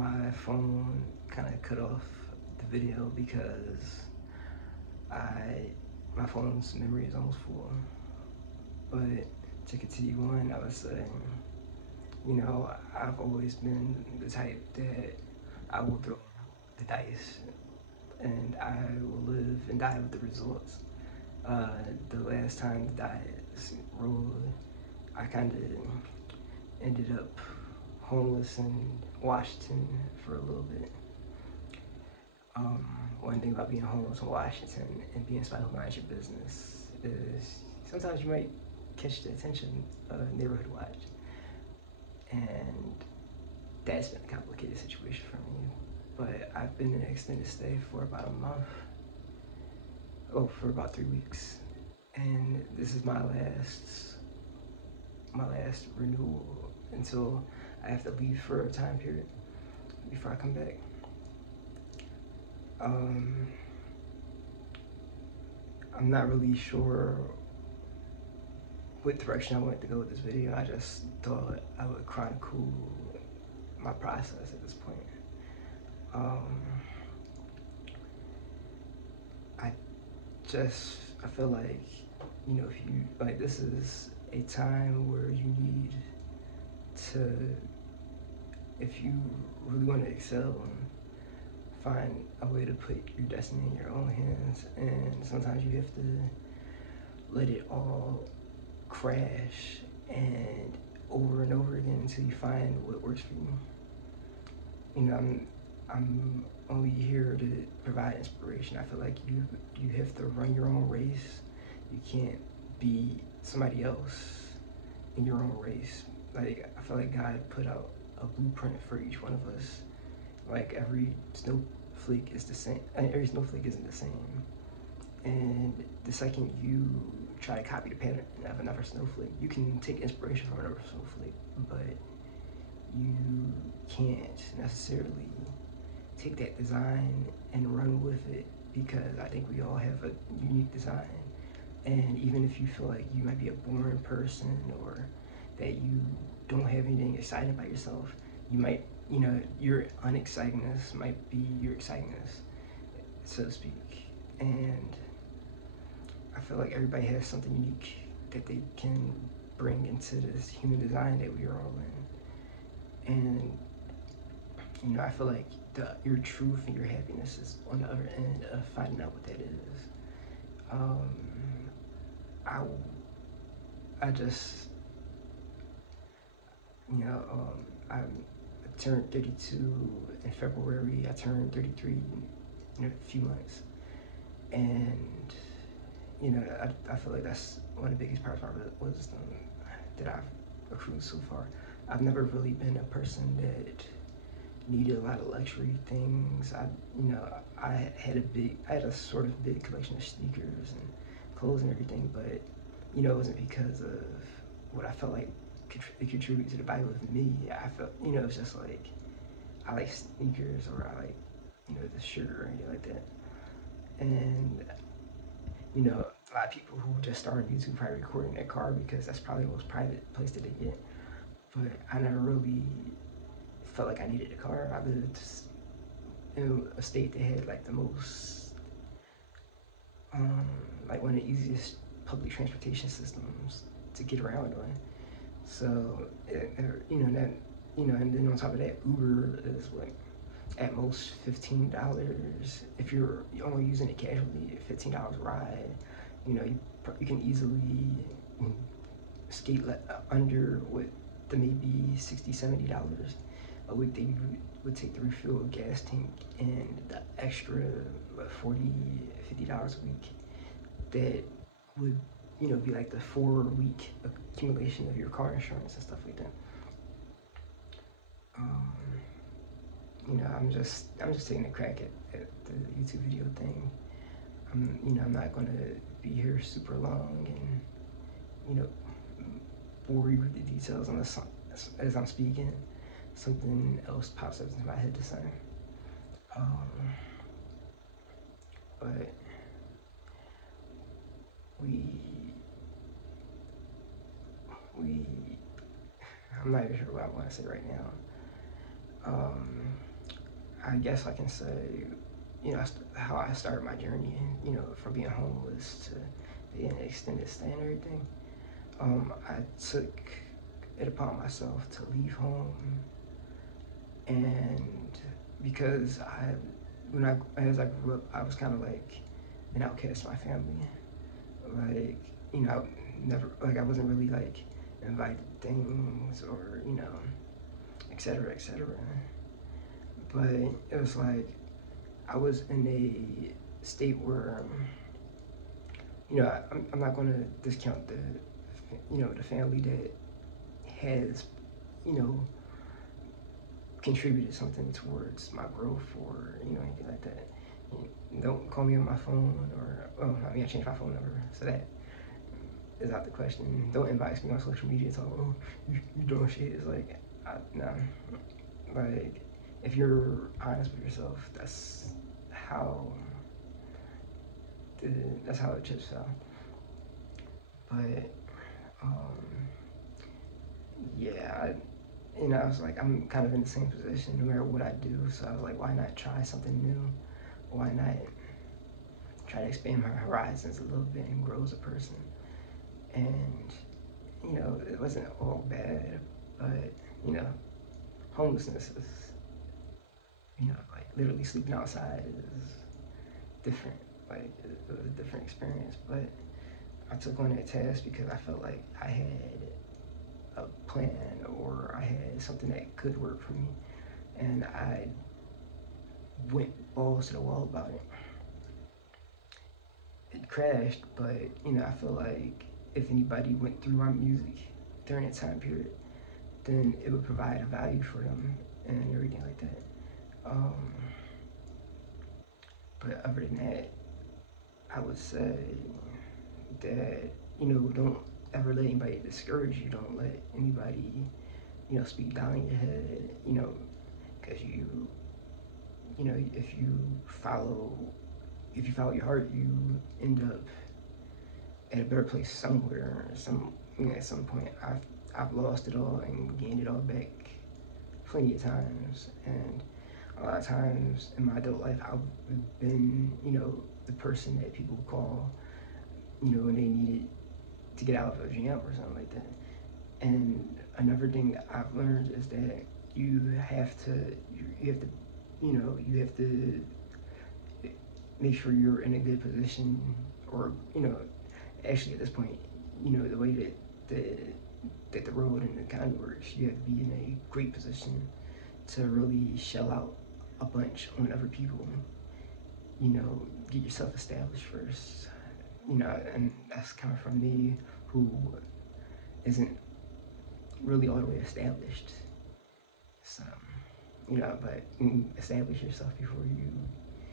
my phone kind of cut off the video because my phone's memory is almost full. But to continue on, I was saying, you know, I've always been the type that I will throw the dice and I will live and die with the results. The last time the dice rolled, I kind of ended up homeless in Washington for a little bit. One thing about being homeless in Washington and being somebody who minds your business is sometimes you might catch the attention of neighborhood watch, and that's been a complicated situation for me. But I've been in an extended stay for about a month. Oh, for about 3 weeks, and this is my last renewal until I have to leave for a time period before I come back. I'm not really sure what direction I wanted to go with this video. I just thought I would chronicle my process at this point. I feel like, you know, if you, like, this is a time where you need to, if you really want to excel, find a way to put your destiny in your own hands, and sometimes you have to let it all crash and over again until you find what works for you. You know, I'm only here to provide inspiration. I feel like you have to run your own race. You can't be somebody else in your own race. Like, I feel like God put out a blueprint for each one of us. Like, every snowflake is the same, and every snowflake isn't the same. And the second you try to copy the pattern of another snowflake, you can take inspiration from another snowflake, but you can't necessarily take that design and run with it, because I think we all have a unique design. And even if you feel like you might be a boring person or that you don't have anything exciting about yourself, you might, you know, your unexcitingness might be your excitingness, so to speak. And I feel like everybody has something unique that they can bring into this human design that we are all in. And, you know, I feel like your truth and your happiness is on the other end of finding out what that is. I just, you know, I turned 32 in February. I turned 33 in a few months. And, you know, I feel like that's one of the biggest parts of my wisdom that I've accrued so far. I've never really been a person that needed a lot of luxury things. I had a sort of big collection of sneakers and clothes and everything, but, you know, it wasn't because of what I felt like it contributed to the value of me. I felt, you know, it's just like, I like sneakers, or I like, you know, the shirt or anything like that. And, you know, a lot of people who just start on YouTube probably recording their car because that's probably the most private place that they get. But I never really felt like I needed a car. I lived in a state that had like the most, like one of the easiest public transportation systems to get around on. So, and then on top of that, Uber is what, at most $15 if you're only using it casually. $15 a ride. You know, you can easily skate under what the maybe $60-$70 a week that you would take to refill a gas tank, and the extra $40-$50 a week that would, you know, be like the 4-week accumulation of your car insurance and stuff like that. You know, I'm just taking a crack at the YouTube video thing. I'm not gonna be here super long and, you know, bore you with the details unless as I'm speaking, something else pops up into my head to say. But I'm not even sure what I want to say right now. I guess I can say, how I started my journey, from being homeless to being extended stay and everything. I took it upon myself to leave home, and because as I grew up, I was kind of like an outcast in my family. Like, never, like, I wasn't really like invited to things, or etc., etc. But it was like I was in a state where, I'm not going to discount the family that has, you know, contributed something towards my growth, or anything like that. Don't call me on my phone, or, well, I mean, I changed my phone number, so that is out the question. Don't inbox me on social media and talk, oh, you doing shit. It's like, no. Like, if you're honest with yourself, how that's how it just fell. But um, yeah, I was like, I'm kind of in the same position no matter what I do. So I was like, why not try something new? Why not try to expand my horizons a little bit and grow as a person? And it wasn't all bad, but homelessness is, like, literally sleeping outside is different. Like, it was a different experience, but I took on that task because I felt like I had a plan, or I had something that could work for me, and I went balls to the wall about it. It crashed, but I feel like if anybody went through my music during that time period, then it would provide a value for them and everything like that. Um, but other than that, I would say that don't ever let anybody discourage you. Don't let anybody speak down in your head. Because if you follow your heart, you end up at a better place somewhere. At some point, I've lost it all and gained it all back plenty of times, and a lot of times in my adult life, I've been the person that people call when they needed to get out of a jam or something like that. And another thing that I've learned is that you have to you have to you have to make sure you're in a good position, or actually at this point, the way that the road and the economy works, you have to be in a great position to really shell out a bunch on other people. Get yourself established first. And that's coming from me, who isn't really all the way established. So, but establish yourself before you